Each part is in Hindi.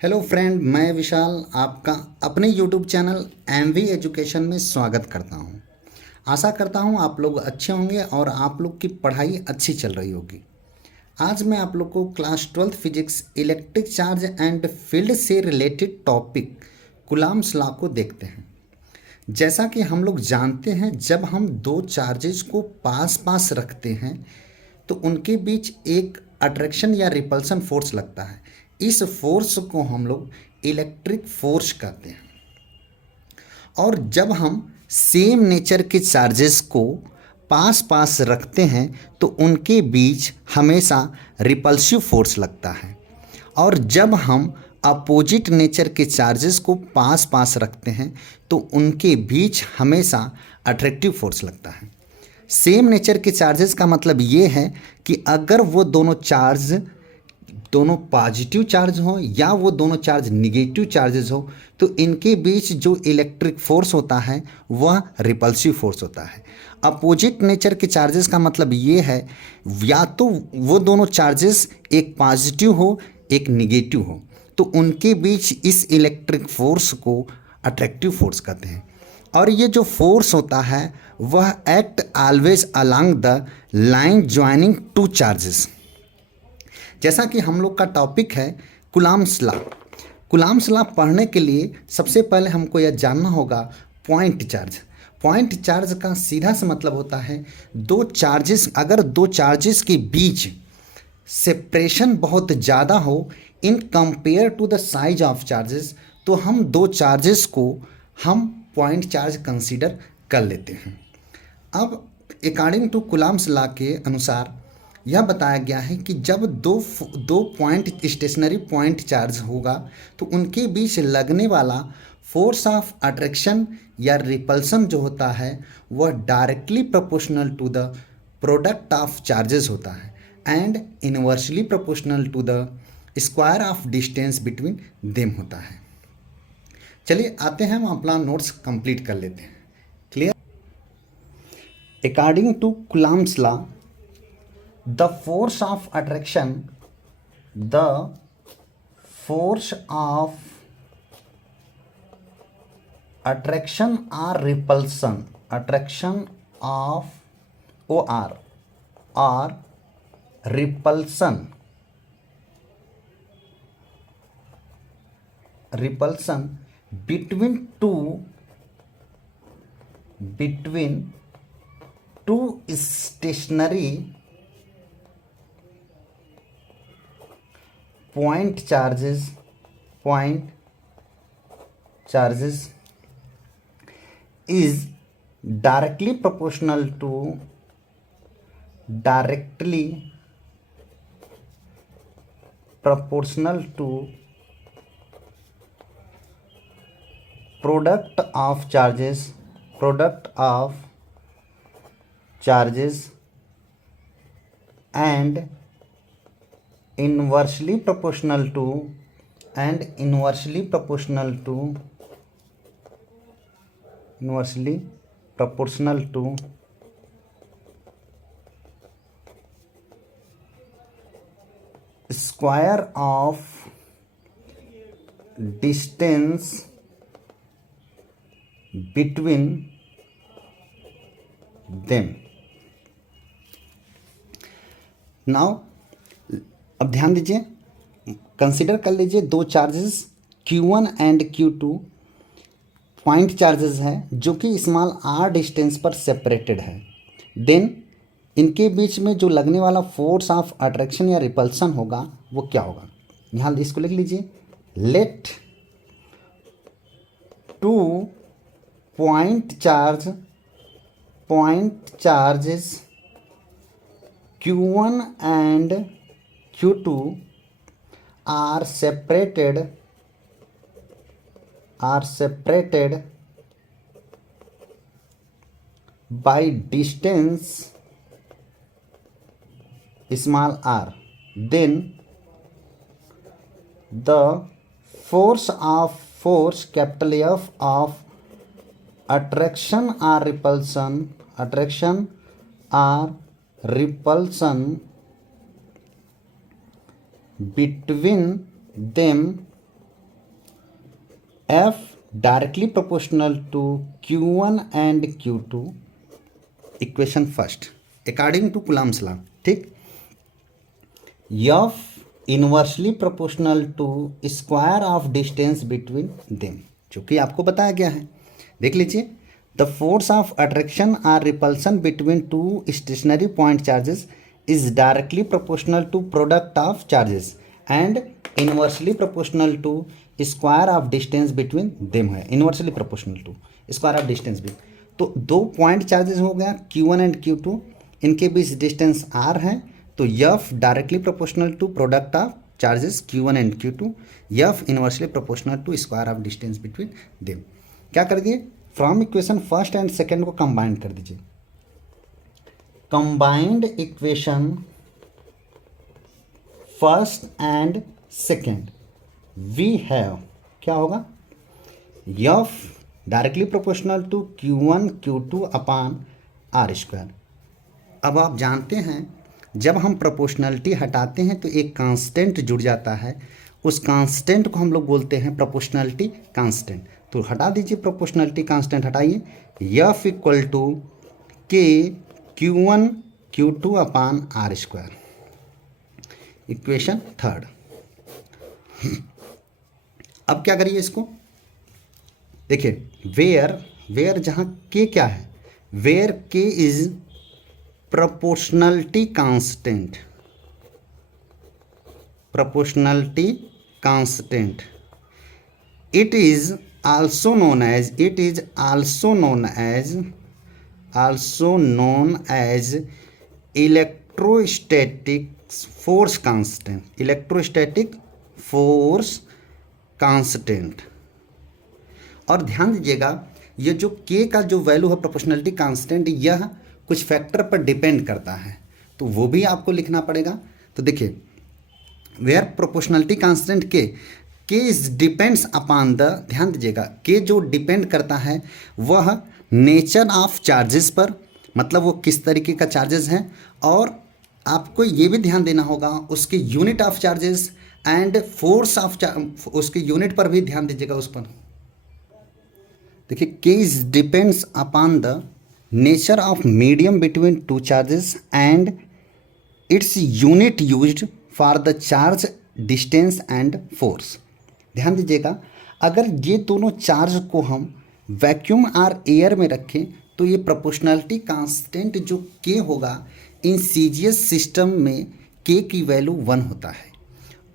हेलो फ्रेंड, मैं विशाल आपका अपने यूट्यूब चैनल एमवी एजुकेशन में स्वागत करता हूं। आशा करता हूं आप लोग अच्छे होंगे और आप लोग की पढ़ाई अच्छी चल रही होगी। आज मैं आप लोग को class 12th physics electric charge and field से रिलेटेड टॉपिक कूलॉम्स लॉ को देखते हैं। जैसा कि हम लोग जानते हैं, जब हम दो चार्जेस को पास पास रखते हैं तो उनके बीच एक अट्रैक्शन या रिपल्सन फोर्स लगता है। इस फोर्स को हम लोग इलेक्ट्रिक फोर्स कहते हैं। और जब हम सेम नेचर के चार्जेस को पास पास रखते हैं तो उनके बीच हमेशा रिपल्सिव फोर्स लगता है। और जब हम अपोजिट नेचर के चार्जेस को पास पास रखते हैं तो उनके बीच हमेशा अट्रैक्टिव फोर्स लगता है। सेम नेचर के चार्जेस का मतलब ये है कि अगर वो दोनों पॉजिटिव चार्ज हो या वो दोनों चार्ज निगेटिव चार्जेस हो तो इनके बीच जो इलेक्ट्रिक फोर्स होता है वह रिपल्सिव फोर्स होता है। अपोजिट नेचर के चार्जेस का मतलब ये है या तो वो दोनों चार्जेस एक पॉजिटिव हो एक निगेटिव हो तो उनके बीच इस इलेक्ट्रिक फोर्स को अट्रैक्टिव फोर्स कहते हैं। और ये जो फोर्स होता है वह act always along the line joining two charges. जैसा कि हम लोग का टॉपिक है कूलॉम्स लॉ। कूलॉम्स लॉ पढ़ने के लिए सबसे पहले हमको यह जानना होगा पॉइंट चार्ज। पॉइंट चार्ज का सीधा सा मतलब होता है अगर दो चार्जेस के बीच सेपरेशन बहुत ज़्यादा हो in compare to the size of charges तो हम दो चार्जेस को हम पॉइंट चार्ज कंसीडर कर लेते हैं। अब अकॉर्डिंग टू कूलॉम्स लॉ के अनुसार यह बताया गया है कि जब दो पॉइंट स्टेशनरी पॉइंट चार्ज होगा तो उनके बीच लगने वाला फोर्स ऑफ अट्रैक्शन या रिपल्सन जो होता है वह directly proportional to the product of charges होता है and inversely proportional to the square of distance between them होता है। चलिए आते हैं, हम अपना नोट्स कंप्लीट कर लेते हैं। Clear? According to coulomb's law the force of attraction or repulsion or repulsion between two stationary point charges is directly proportional to product of charges and inversely proportional to square of distance between them। Now अब ध्यान दीजिए, कंसिडर कर लीजिए दो charges Q1 and Q2 point charges हैं जो कि स्मॉल r डिस्टेंस पर सेपरेटेड है। देन इनके बीच में जो लगने वाला फोर्स ऑफ अट्रैक्शन या रिपल्सन होगा वो क्या होगा। यहाँ इसको लिख लीजिए, let two point charges Q1 and Q2 are separated by distance small r. Then the force capital F of attraction or repulsion between them F directly proportional to Q1 and Q2, equation first according to Coulomb's law, ठीक। F inversely proportional to square of distance between them, जो कि आपको बताया गया है। देख लीजिए, the force of attraction or repulsion between two stationary point charges is directly proportional to product of charges and inversely proportional to square of distance between them है, inversely proportional to square of distance भी। तो दो पॉइंट चार्जेस हो गया Q1 एंड Q2, इनके बीच डिस्टेंस R है, तो F directly proportional to product of charges Q1 and Q2, F inversely proportional to square of distance between them. क्या कर दिए, from equation first and second को कंबाइंड कर दीजिए। Combined equation first and second we have, क्या होगा, F directly proportional to Q1 Q2 upon R square. अब आप जानते हैं जब हम प्रोपोर्शनलिटी हटाते हैं तो एक कांस्टेंट जुड़ जाता है, उस कांस्टेंट को हम लोग बोलते हैं प्रोपोर्शनलिटी कांस्टेंट। तो हटा दीजिए, प्रोपोर्शनलिटी कांस्टेंट हटाइए, F equal to K Q1 Q2 upon R square, equation third. अब क्या करिए इसको, देखिए, वेयर जहाँ K क्या है, where K is proportionality constant, proportionality constant, it is also known as electrostatic force constant, और ध्यान दीजिएगा ये जो K का जो वैल्यू है प्रोपोर्शनलिटी कांस्टेंट, यह कुछ फैक्टर पर डिपेंड करता है, तो वो भी आपको लिखना पड़ेगा। तो देखिए, वेयर प्रोपोर्शनलिटी कांस्टेंट के इज डिपेंड्स अपॉन द, ध्यान दीजिएगा, के जो डिपेंड करता है वह नेचर ऑफ चार्जेस पर, मतलब वो किस तरीके का चार्जेस हैं, और आपको ये भी ध्यान देना होगा उसके unit of charges and force of उसके यूनिट पर भी ध्यान दीजिएगा उस पर। देखिए, के is depends upon the nature of medium between two charges and its unit used for the charge distance and force। ध्यान दीजिएगा, अगर ये दोनों चार्ज को हम वैक्यूम और एयर में रखें तो ये प्रोपोर्शनलिटी कांस्टेंट जो K होगा, इन सीजीएस सिस्टम में K की वैल्यू 1 होता है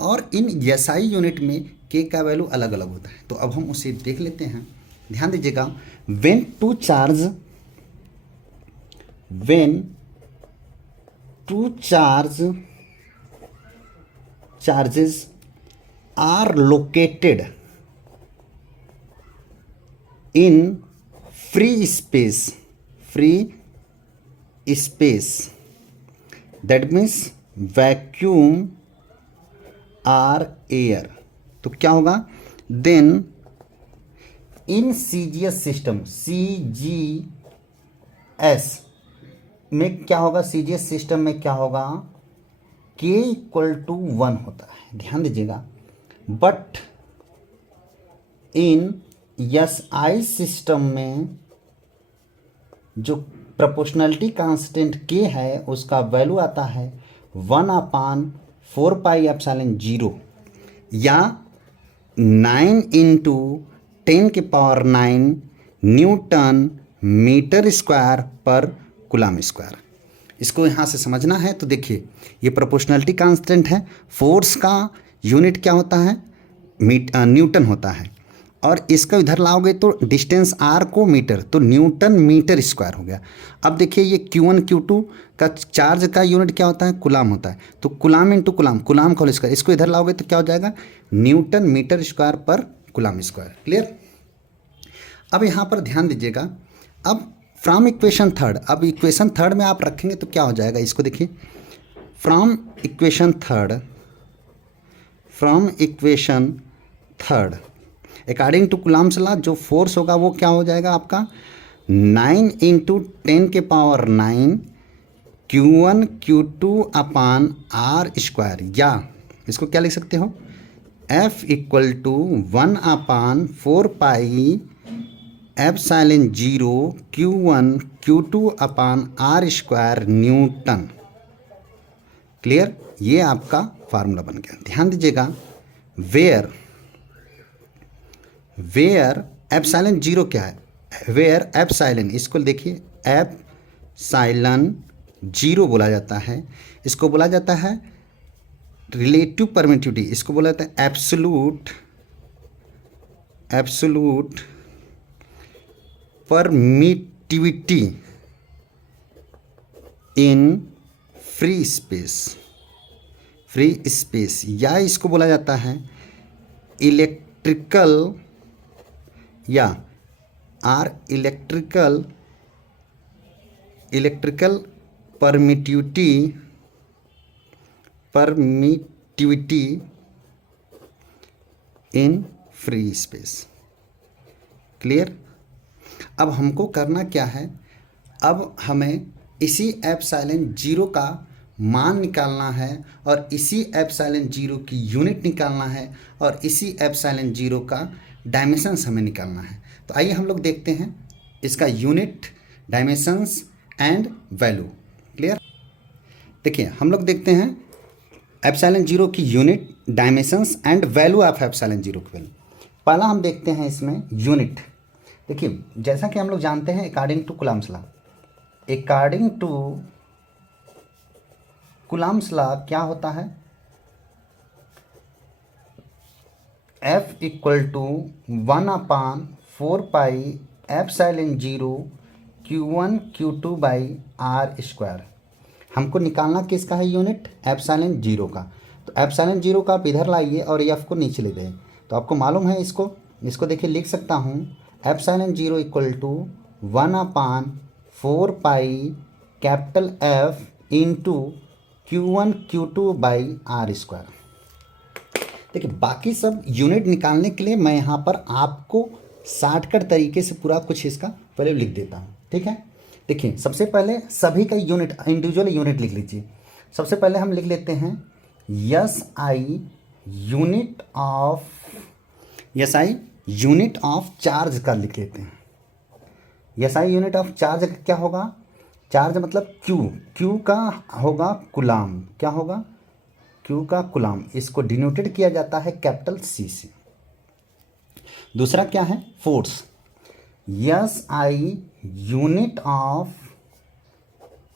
और इन SI यूनिट में K का वैल्यू अलग अलग होता है। तो अब हम उसे देख लेते हैं। ध्यान दीजिएगा, when two charges are located in free space, that means vacuum or air, तो क्या होगा, then in CGS system, CGS में क्या होगा, CGS सिस्टम में क्या होगा, K इक्वल टू 1 होता है। ध्यान दीजिएगा, बट इन SI सिस्टम में जो प्रोपोर्शनलिटी कांस्टेंट K है उसका वैल्यू आता है 1/4πε0 या 9 × 10⁹ न्यूटन मीटर स्क्वायर पर कूलम स्क्वायर। इसको यहाँ से समझना है। तो देखिए, ये प्रोपोर्शनलिटी कांस्टेंट है, फोर्स का यूनिट क्या होता है, न्यूटन होता है, और इसका इधर लाओगे तो डिस्टेंस R को मीटर, तो न्यूटन मीटर स्क्वायर हो गया। अब देखिए, ये Q1 Q2 का चार्ज का यूनिट क्या होता है, कूलम होता है, तो कूलम इंटू कूलम का होल स्क्वायर, इसको इधर लाओगे तो क्या हो जाएगा, न्यूटन मीटर स्क्वायर पर कूलम स्क्वायर। क्लियर। अब यहाँ पर ध्यान दीजिएगा, अब फ्रॉम इक्वेशन थर्ड, अब इक्वेशन थर्ड में आप रखेंगे तो क्या हो जाएगा, इसको देखिए, from equation third according to Coulomb's law जो फोर्स होगा वो क्या हो जाएगा आपका, 9 × 10⁹ Q1 Q2 upon R square, या इसको क्या लिख सकते हो, F equal to 1/4 pi epsilon 0 Q1 Q2/r² newton. Clear, ये आपका फार्मूला बन गया। ध्यान दीजिएगा, वेयर एप्सिलॉन 0 क्या है, वेयर एप्सिलॉन, इसको देखिए एप्सिलॉन 0 बोला जाता है, इसको बोला जाता है रिलेटिव परमिटिविटी, इसको बोला जाता है absolute permittivity in free space, या इसको बोला जाता है electrical permittivity in free space. Clear. अब हमको करना क्या है, अब हमें इसी एप्सिलॉन 0 का मान निकालना है और इसी एप्सिलॉन 0 की यूनिट निकालना है और इसी एप्सिलॉन 0 का डायमेंशंस हमें निकालना है। तो आइए हम लोग देखते हैं इसका unit, dimensions and value. Clear. देखिए हम लोग देखते हैं एप्सिलॉन 0 की unit, dimensions and value of epsilon 0 की वैल्यू। पहला हम देखते हैं इसमें यूनिट। देखिए जैसा कि हम लोग जानते हैं अकॉर्डिंग टू कुलाम्स लॉ क्या होता है, F equal to 1/4 epsilon 0 Q1 Q2/r²। हमको निकालना किसका है यूनिट, एप्सिलॉन 0 का। तो एप्सिलॉन 0 का आप इधर लाइए और F को नीचे ले दें। तो आपको मालूम है इसको देखिए लिख सकता हूँ epsilon 0 equal to 1/4 capital F into Q1 Q2/r²। देखिए बाकी सब यूनिट निकालने के लिए मैं यहाँ पर आपको शॉर्टकट तरीके से पूरा कुछ इसका पहले लिख देता हूँ। ठीक है, देखिए सबसे पहले सभी का यूनिट, इंडिविजुअल यूनिट लिख लीजिए। सबसे पहले हम लिख लेते हैं SI यूनिट ऑफ चार्ज का लिख लेते हैं। SI यूनिट ऑफ चार्ज का क्या होगा, चार्ज मतलब Q का होगा कुलाम, क्या होगा Q का कुलाम, इसको डिनोटेड किया जाता है कैपिटल C से। दूसरा क्या है force, SI unit of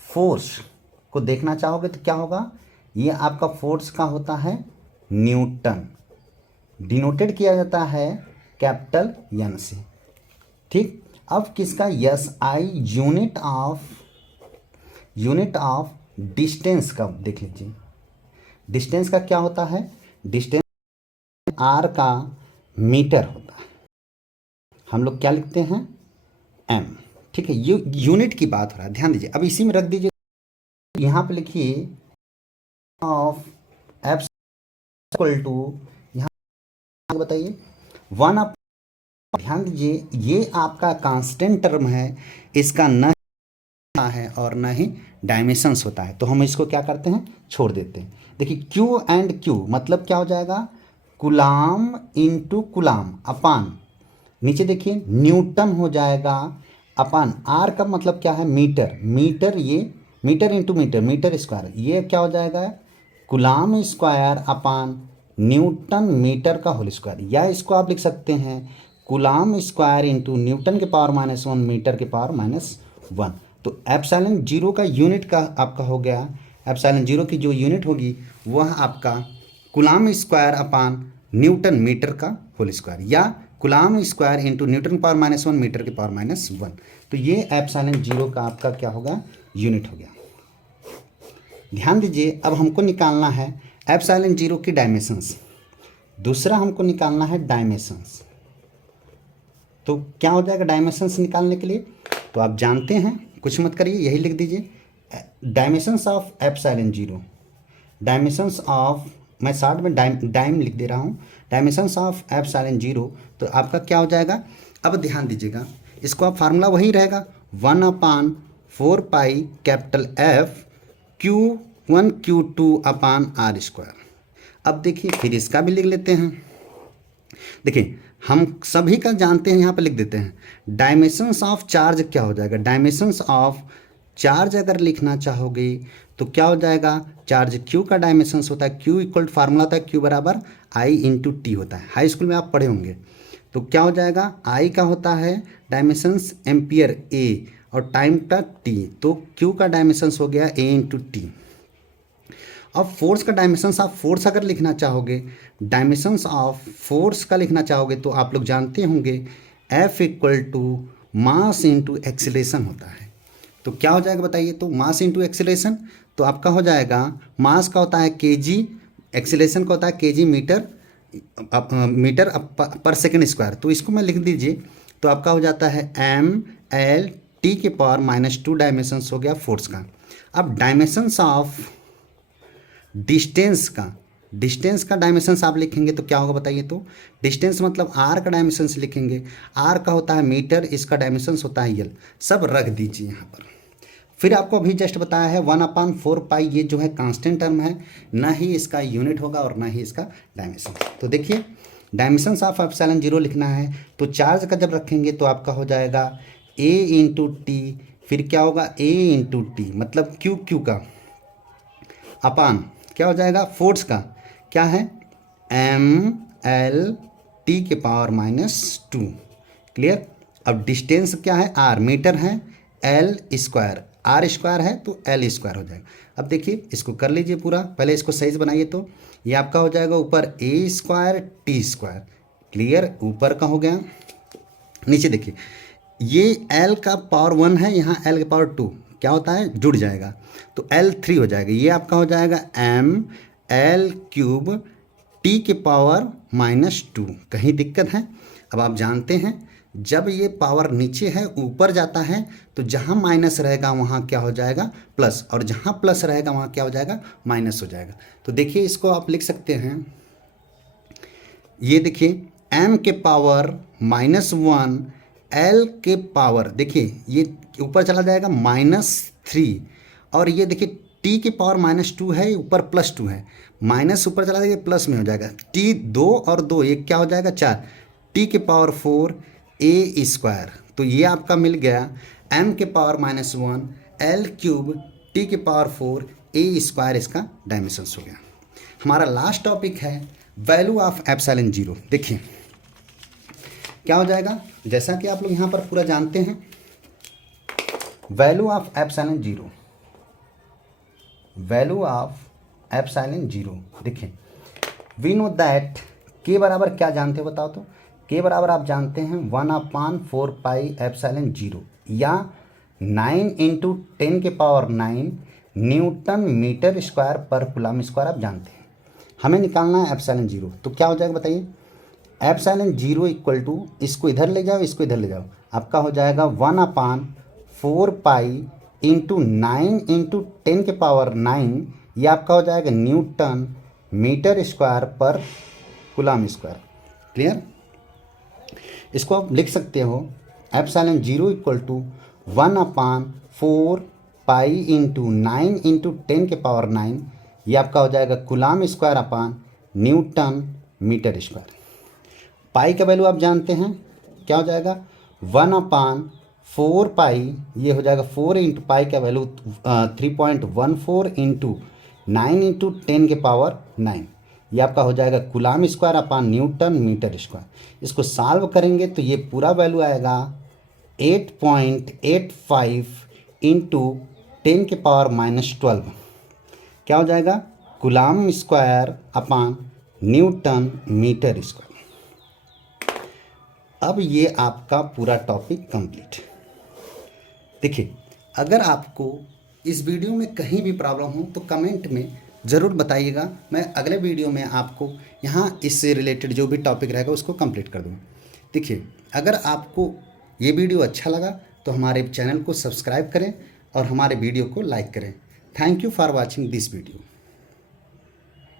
force को देखना चाहोगे तो क्या होगा, ये आपका फोर्स का होता है न्यूटन, डिनोटेड किया जाता है कैपिटल N से। ठीक, अब किसका SI यूनिट ऑफ डिस्टेंस का देख लीजिए। डिस्टेंस का क्या होता है, डिस्टेंस R का मीटर होता है, हम लोग क्या लिखते हैं M। ठीक है, ये यूनिट की बात हो रहा है, ध्यान दीजिए। अब इसी में रख दीजिए, यहाँ पे लिखिए ऑफ एफ इक्वल टू, यहाँ बताइए 1। ध्यान दीजिए ये आपका कांस्टेंट टर्म है, इसका न है और न ही डायमेंशंस होता है, तो हम इसको क्या करते हैं छोड़ देते हैं। देखिए Q एंड Q मतलब क्या हो जाएगा, कुलाम इंटू कुलाम अपान, नीचे देखिए न्यूटन हो जाएगा अपान R का मतलब क्या है मीटर, ये मीटर इंटू मीटर स्क्वायर, ये क्या हो जाएगा coulomb square upon newton metre का होल स्क्वायर, या इसको आप लिख सकते हैं कुलाम स्क्वायर इंटू न्यूटन के पावर -1 मीटर के पावर -1। तो एप्सिलॉन 0 का यूनिट का आपका हो गया, एप्सिलॉन 0 की जो यूनिट होगी वह आपका coulomb square upon newton metre का होल स्क्वायर, या coulomb square into newton power -1 metre के पावर -1। तो ये एप्सिलॉन 0 का आपका क्या होगा यूनिट हो गया। ध्यान दीजिए अब हमको निकालना है एप्सिलॉन 0 की डायमेंशंस। दूसरा हमको निकालना है डायमेंशंस। तो क्या हो जाएगा डायमेंशंस निकालने के लिए, तो आप जानते हैं कुछ मत करिए, यही लिख दीजिए dimensions of epsilon 0, dimensions of, मैं शॉर्ट में डाइम लिख दे रहा हूँ, डायमेंशंस ऑफ एप्सिलॉन 0। तो आपका क्या हो जाएगा, अब ध्यान दीजिएगा इसको आप फार्मूला वही रहेगा 1/4 कैपिटल F Q1 Q2/r²। अब देखिए फिर इसका भी लिख लेते हैं। देखिए हम सभी का जानते हैं, यहाँ पर लिख देते हैं। डायमेंशंस ऑफ चार्ज क्या हो जाएगा, डायमेंशंस ऑफ चार्ज अगर लिखना चाहोगे तो क्या हो जाएगा, चार्ज क्यू का डायमेंशंस होता है, क्यू इक्वल फार्मूला होता है क्यू बराबर आई इंटू टी होता है, हाई स्कूल में आप पढ़े होंगे। तो क्या हो जाएगा, आई का होता है डायमेंशंस एम्पियर ए और टाइम का टी, तो क्यू का डायमेंशंस हो गया ए इंटू टी। अब फोर्स का डायमेंशंस ऑफ फोर्स अगर लिखना चाहोगे, डायमेंशंस ऑफ फोर्स का लिखना चाहोगे तो आप लोग जानते होंगे F equal to mass into acceleration होता है। तो क्या हो जाएगा बताइए, तो मास इंटू एक्सीलरेशन, तो आपका हो जाएगा मास का होता है केजी, एक्सीलरेशन का होता है केजी मीटर मीटर पर सेकंड स्क्वायर। तो इसको मैं लिख दीजिए तो आपका हो जाता है mL t के पावर -2 डायमेंशंस हो गया फोर्स का। अब डायमेंशंस ऑफ डिस्टेंस का डायमेंशंस आप लिखेंगे तो क्या होगा बताइए, तो डिस्टेंस मतलब आर का डायमेंशंस लिखेंगे, आर का होता है मीटर, इसका डायमेंशंस होता है यल, सब रख दीजिए यहाँ पर। फिर आपको अभी जस्ट बताया है 1/4 पाई, ये जो है कांस्टेंट टर्म है, ना ही इसका यूनिट होगा और ना ही इसका डायमेंशन। तो देखिए डायमेंशंस ऑफ एप्सिलॉन 0 लिखना है तो चार्ज का जब रखेंगे तो आपका हो जाएगा ए इंटू टी, फिर क्या होगा ए इंटू टी मतलब क्यू का अपान क्या हो जाएगा फोर्स का क्या है mL t के पावर -2। क्लियर। अब डिस्टेंस क्या है आर, मीटर है, एल स्क्वायर, आर स्क्वायर है तो एल स्क्वायर हो जाएगा। अब देखिए इसको कर लीजिए पूरा, पहले इसको सही से बनाइए तो ये आपका हो जाएगा ऊपर ए स्क्वायर टी स्क्वायर। क्लियर, ऊपर का हो गया। नीचे देखिए ये एल का पावर 1 है, यहाँ एल का पावर 2 क्या होता है जुड़ जाएगा तो L3 हो जाएगा। ये आपका हो जाएगा mL³ t के पावर -2। कहीं दिक्कत है? अब आप जानते हैं जब ये पावर नीचे है ऊपर जाता है तो जहाँ माइनस रहेगा वहाँ क्या हो जाएगा प्लस, और जहाँ प्लस रहेगा वहाँ क्या हो जाएगा माइनस हो जाएगा। तो देखिए इसको आप लिख सकते हैं, ये देखिए m के पावर -1 L के पावर, देखिए ये ऊपर चला जाएगा -3, और ये देखिए t के पावर -2 है, ऊपर +2 है, माइनस ऊपर चला जाएगा प्लस में हो जाएगा, t 2 और 2 एक क्या हो जाएगा 4, t के पावर 4 a स्क्वायर। तो ये आपका मिल गया m के पावर -1 L³ t के पावर 4 a स्क्वायर, इसका डायमेंशंस हो गया। हमारा लास्ट टॉपिक है वैल्यू ऑफ एप्सिलॉन 0। देखिए क्या हो जाएगा, जैसा कि आप लोग यहाँ पर पूरा जानते हैं value of epsilon 0, value of epsilon 0। देखिए वी नो दैट के बराबर क्या जानते हैं बताओ, तो के बराबर आप जानते हैं 1/4 पाई एप्सिलॉन 0 या 9 × 10 के पावर 9 न्यूटन मीटर स्क्वायर पर कूलम स्क्वायर आप जानते हैं। हमें निकालना है एप्सिलॉन 0, तो क्या हो जाएगा बताइए, एप्सिलॉन 0 इक्वल टू, इसको इधर ले जाओ इसको इधर ले जाओ, आपका हो जाएगा 1/4 पाई इंटू 9 × 10 के पावर 9, ये आपका हो जाएगा न्यूटन मीटर स्क्वायर पर कूलम स्क्वायर। क्लियर, इसको आप लिख सकते हो epsilon 0 equal to 1/4 pi into 9 × 10 के पावर 9, ये आपका हो जाएगा coulomb square upon newton metre square. Pi का वैल्यू आप जानते हैं क्या हो जाएगा 1/4 पाई, ये हो जाएगा 4 × पाई का वैल्यू 3.14 इंटू 9 × 10 के पावर 9, ये आपका हो जाएगा coulomb square upon newton metre square. इसको सॉल्व करेंगे तो ये पूरा वैल्यू आएगा 8.85 इंटू 10 के पावर -12, क्या हो जाएगा coulomb square upon newton metre square. अब ये आपका पूरा टॉपिक कंप्लीट। देखिए अगर आपको इस वीडियो में कहीं भी प्रॉब्लम हो तो कमेंट में ज़रूर बताइएगा, मैं अगले वीडियो में आपको यहाँ इससे रिलेटेड जो भी टॉपिक रहेगा उसको कंप्लीट कर दूँगा। देखिए अगर आपको ये वीडियो अच्छा लगा तो हमारे चैनल को सब्सक्राइब करें और हमारे वीडियो को लाइक करें। Thank you for watching this video.